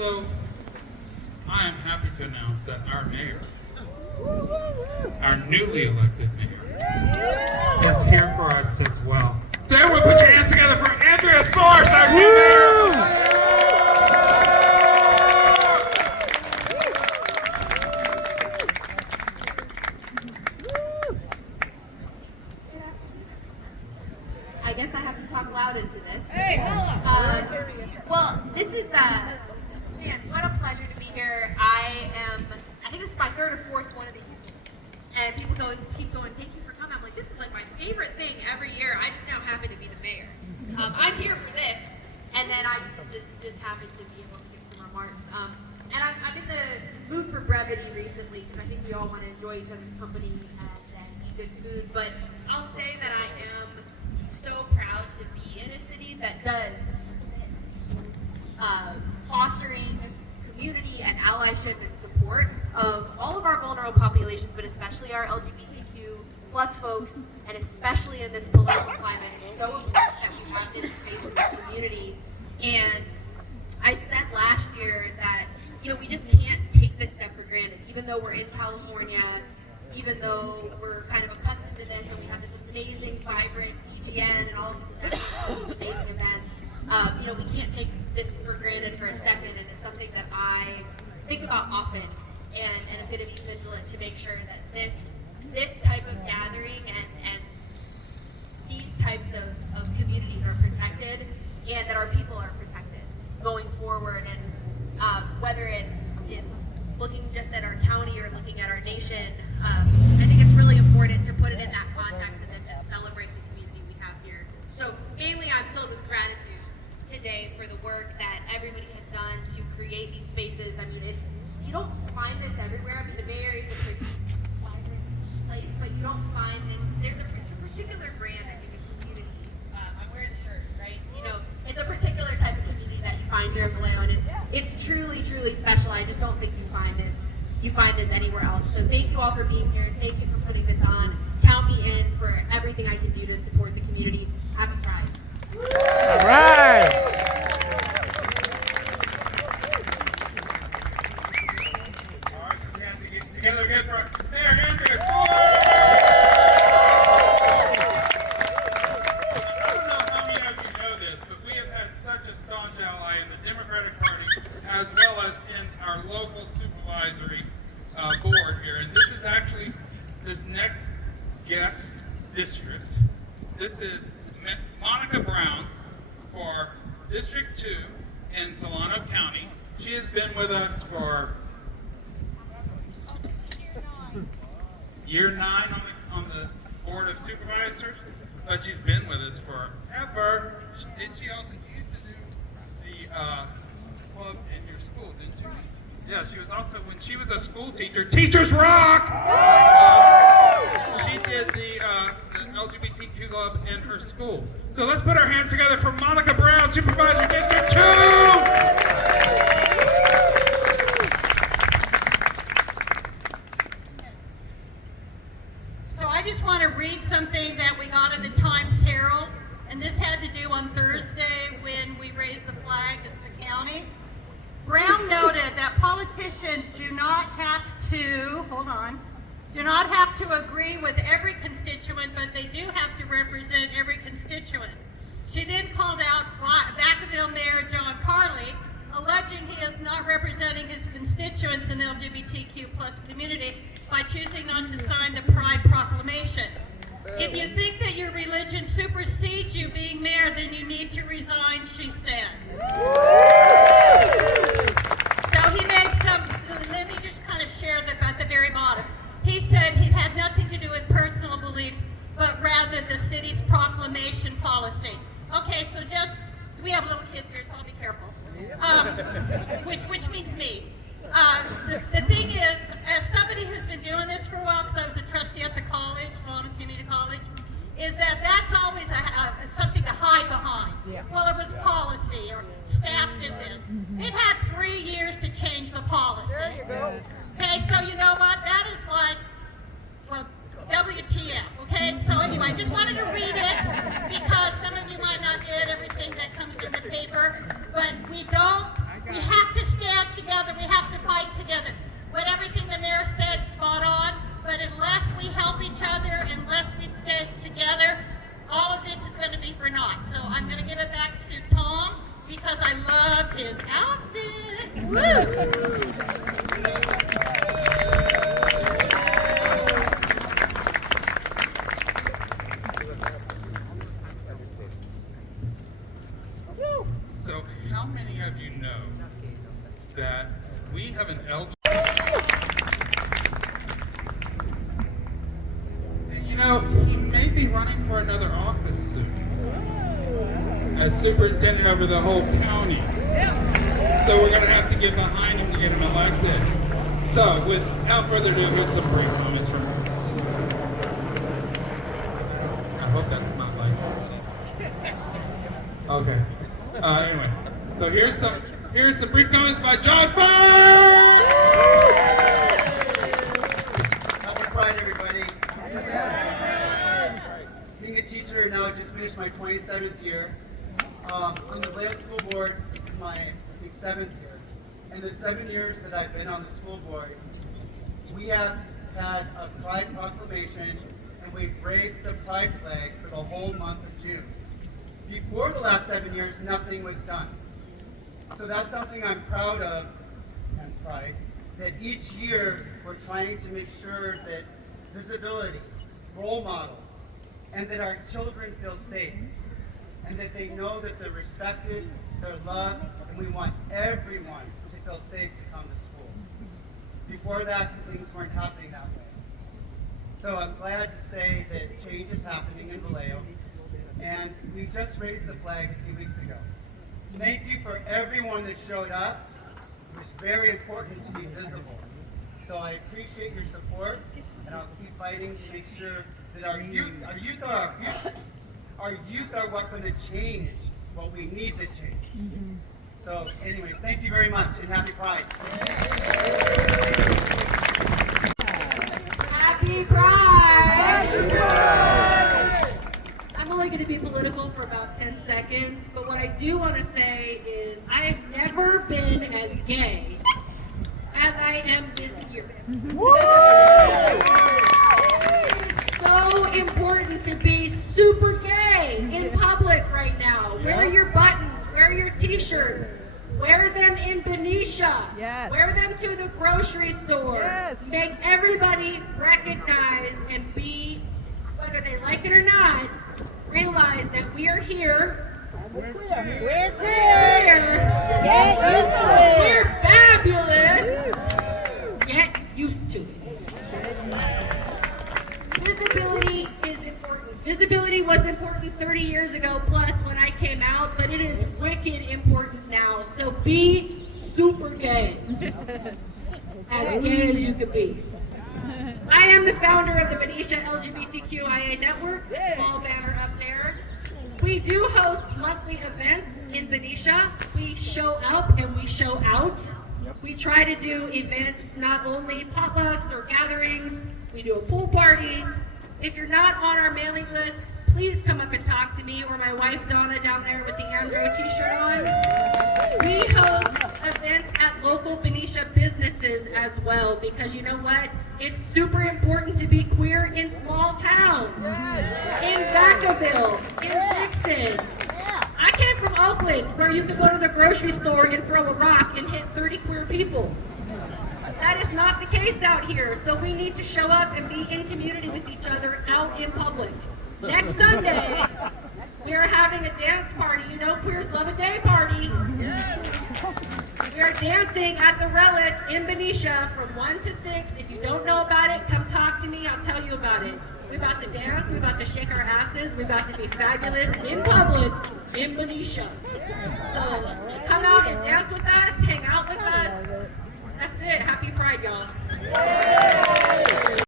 So, I am happy to announce that our mayor, our newly elected mayor, is here for us as well. So everyone put your hands together for Andrea Source, our new mayor! I guess I have to talk loud into this. Hey, Well, this is, man, what a pleasure to be here. I think this is my third or fourth one of these. And people keep going, thank you for coming. I'm like, this is like my favorite thing every year. I just now happen to be the mayor. I'm here for this. And then I just happen to be able to give some remarks. And I'm in the mood for brevity recently because I think we all want to enjoy each other's company and eat good food. But I'll say that I am so proud to be in a city that does fostering community and allyship and support of all of our vulnerable populations, but especially our LGBTQ plus folks, and especially in this political climate. It's so important that we have this space in the community. And I said last year that, we just can't take this step for granted, even though we're in California, even though we're kind of accustomed to this, and we have this amazing, vibrant VGN and all of these amazing events. We can't take this for granted for a second, and it's something that I think about often, and I'm going to be vigilant to make sure that this type of gathering and these types of communities are protected, and that our people are protected going forward. And whether it's looking just at our county or looking at our nation, I think it's really important to put it in that context and then just celebrate the community we have here. So mainly I'm filled with gratitude today for the work that everybody has done to create these spaces. I mean, you don't find this everywhere. I mean, the Bay Area is a pretty vibrant place, but you don't find this. There's a particular brand, I think, of community. I'm wearing the shirt, right? It's a particular type of community that you find here in Vallejo, and it's truly, truly special. I just don't think you find this anywhere else. So thank you all for being here. Thank you for putting this on. Count me in for everything I can do to support the community. Happy Pride. All right. Together again for Mayor Andrea Source! I don't know how many of you know this, but we have had such a staunch ally in the Democratic Party as well as in our local supervisory board here. And this is actually this next guest district. This is Monica Brown for District 2 in Solano County. She has been with us for year 9 on the Board of Supervisors, but she's been with us forever. Didn't she also used to do the club in your school, didn't she? Yeah, she was also, when she was a school teacher, Teachers Rock! She did the LGBTQ club in her school. So let's put our hands together for Monica Brown, Supervisor District 2! I just want to read something that we got in the Times Herald, and this had to do on Thursday when we raised the flag at the county. Brown noted that politicians do not have to agree with every constituent, but they do have to represent every constituent. She then called out Vacaville Mayor John Carley, alleging he is not representing his constituents in the LGBTQ plus community by choosing not to sign the Pride Proclamation. If you think that your religion supersedes you being mayor, then you need to resign, she said. So he made let me just kind of share at the very bottom. He said it had nothing to do with personal beliefs, but rather the city's proclamation policy. Okay, so we have little kids here, so I'll be careful. Which means me. The thing is, as somebody who's been doing this for a while, because I was a trustee at the college, Solano Community College, is that's always something to hide behind. Yeah. Well, it was policy, or staff did this. It had 3 years to change the policy. There you go. Okay, so you know what? That is like, well, WTF, okay? So anyway, I just wanted to read it because some of you might not get everything that comes in the paper, but we have to stand So how many of you know that we have an LGBT? And you know, he may be running for another office soon as superintendent over the whole county. So we're going to have to get behind him to get him elected. So without further ado, here's some brief moments from him. I hope that's not like. Okay. Anyway, so here's some brief comments by John Byrne. Happy Pride, everybody. Being a teacher now, I just finished my 27th year. On the Vallejo School Board, this is my, I think, 7th year. And the 7 years that I've been on the school board, we have had a Pride proclamation, and we've raised the Pride flag for the whole month of June. Before the last 7 years, nothing was done. So that's something I'm proud of, hence Pride, that each year we're trying to make sure that visibility, role models, and that our children feel safe, and that they know that they're respected, they're loved, and we want everyone to feel safe to come to school. Before that, things weren't happening that way. So I'm glad to say that change is happening in Vallejo, and we just raised the flag a few weeks ago. Thank you for everyone that showed up. It was very important to be visible. So I appreciate your support, and I'll keep fighting to make sure that our youth are our future. Our youth are what's going to change what we need to change. So anyways, thank you very much, and happy Pride. Happy Pride! I'm only going to be political for about 10 seconds, but what I do want to say is I have never been as gay as I am this year. It's so important to be super gay in public right now. Wear your buttons, wear your t-shirts, wear them in Benicia, wear them to the grocery store. Make everybody recognize and be, whether they like it or not, realize that we are here. We're queer. We're fabulous. Get used to it. Visibility is important. Visibility was important 30 years ago plus when I came out, but it is wicked important now. So be super gay. As gay as you could be. I am the founder of the Benicia LGBTQIA Network, small banner up there. We do host monthly events in Benicia. We show up and we show out. We try to do events, not only potlucks or gatherings, we do a pool party. If you're not on our mailing list, please come up and talk to me or my wife Donna down there with the Andrew t-shirt on. We host events at local Benicia businesses as well because you know what? It's super important to be queer in small towns. In Vacaville, in Dixon. I came from Oakland where you could go to the grocery store and throw a rock and hit 30 queer people. That is not the case out here, so we need to show up and be in community with each other out in public. Next Sunday, we are having a dance party. You know, Queers Love a Day party. We are dancing at the Relic in Benicia from 1 to 6. If you don't know about it, come talk to me. I'll tell you about it. We're about to dance. We're about to shake our asses. We're about to be fabulous in public in Benicia. So come out and dance with us, hang out with us. That's it. Happy Pride, y'all.